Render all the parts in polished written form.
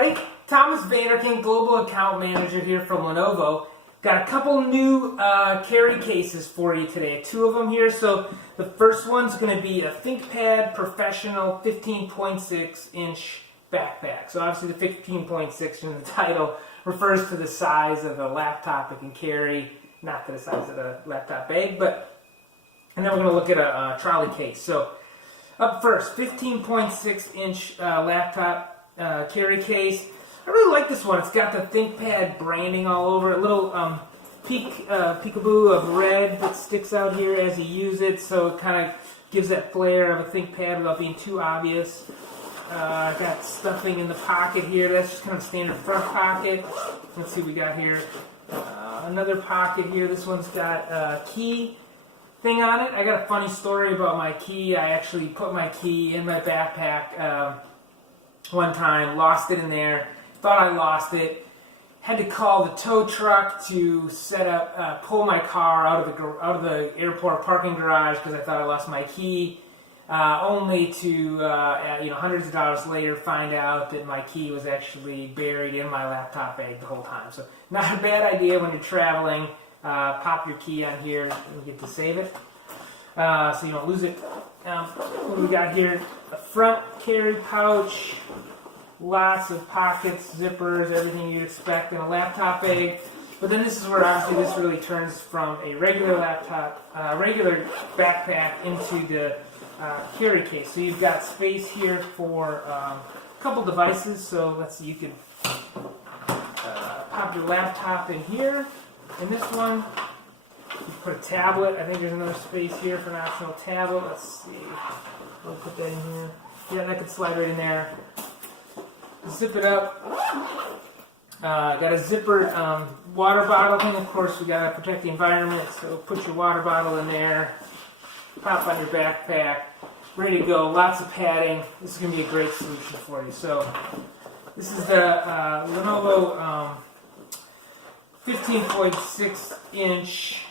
everybody. Thomas Vanderkin, Global Account Manager here from Lenovo. Got a couple new carry cases for you today. Two of them here. So the first one's going to be a ThinkPad Professional 15.6-inch backpack. So obviously the 15.6 in the title refers to the size of the laptop it can carry, not to the size of the laptop bag. And then we're going to look at a trolley case. So up first, 15.6-inch laptop carry case. I really like this one. It's got the ThinkPad branding all over it. A little peekaboo of red that sticks out here as you use it, so it kind of gives that flair of a ThinkPad without being too obvious. Got stuffing in the pocket here. That's just kind of standard front pocket. Let's see what we got here. Another pocket here. This one's got a key thing on it. I got a funny story about my key. I actually put my key in my backpack one time, lost it in there. Thought I lost it. Had to call the tow truck to set up, pull my car out of the airport parking garage because I thought I lost my key. Only to hundreds of dollars later find out that my key was actually buried in my laptop bag the whole time. So not a bad idea when you're traveling. Pop your key on here and you get to save it, so you don't lose it. What do we got here? A front carry pouch. Lots of pockets, zippers, everything you'd expect in a laptop bag. But then this is where obviously this really turns from a regular laptop, regular backpack into the carry case. So you've got space here for a couple devices. So let's see, you can pop your laptop in here. In this one, you put a tablet. I think there's another space here for an optional tablet. Let's see. We'll put that in here. Yeah, that could slide right in there. Zip it up. Got a zippered water bottle thing. Of course, we got to protect the environment, so put your water bottle in there. Pop on your backpack. Ready to go. Lots of padding. This is going to be a great solution for you. So, this is the Lenovo 15.6-inch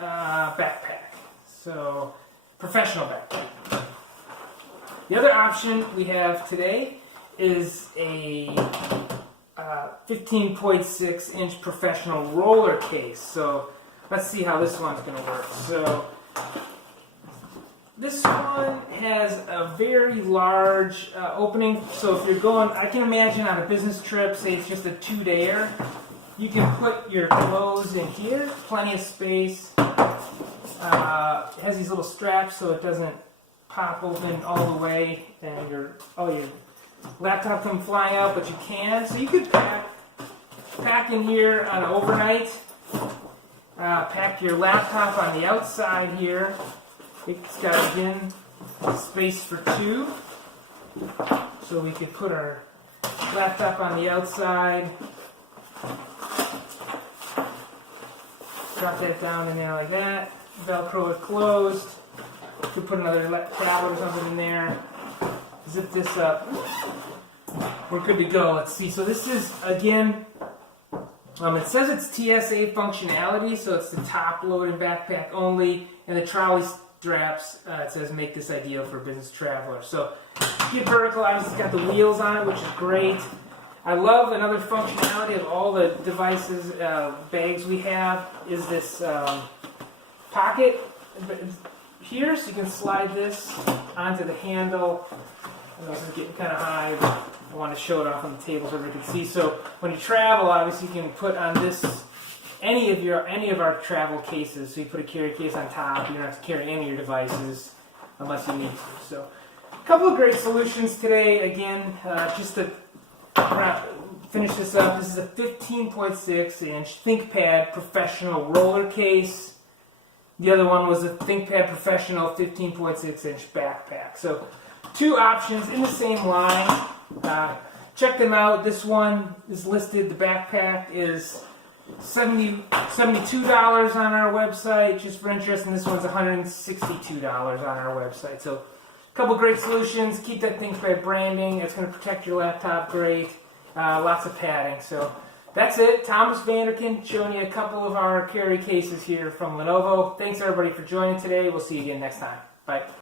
backpack. So, professional backpack. The other option we have today is a 15.6-inch professional roller case. So let's see how this one's going to work. So this one has a very large opening. So if you're going, I can imagine on a business trip, say it's just a 2-dayer, you can put your clothes in here, plenty of space. It has these little straps so it doesn't pop open all the way and your laptop come flying out, but you can. So you could pack in here on an overnight. Pack your laptop on the outside here. It's got, again, space for 2. So we could put our laptop on the outside. Drop that down in there like that. Velcro it closed. You could put another tablet or something in there. Zip this up. We're good to go. Let's see. So this is, again, it says it's TSA functionality, so it's the top-loaded backpack only, and the trolley straps, it says make this ideal for business travelers. So get vertical. Obviously, it's got the wheels on it, which is great. I love another functionality of all the devices, bags we have, is this pocket here, so you can slide this onto the handle. I know this is getting kind of high, but I want to show it off on the table so everybody can see. So when you travel, obviously you can put on this any of our travel cases. So you put a carry case on top. You don't have to carry any of your devices unless you need to. So a couple of great solutions today. Again, just to finish this up, this is a 15.6-inch ThinkPad Professional roller case. The other one was a ThinkPad Professional 15.6-inch backpack. So 2 options in the same line. Check them out. This one is listed. The backpack is $72 on our website, just for interest, and this one's $162 on our website. So a couple great solutions. Keep that ThinkPad branding. It's going to protect your laptop great. Lots of padding. So that's it. Thomas Vanderkin showing you a couple of our carry cases here from Lenovo. Thanks everybody for joining today. We'll see you again next time. Bye.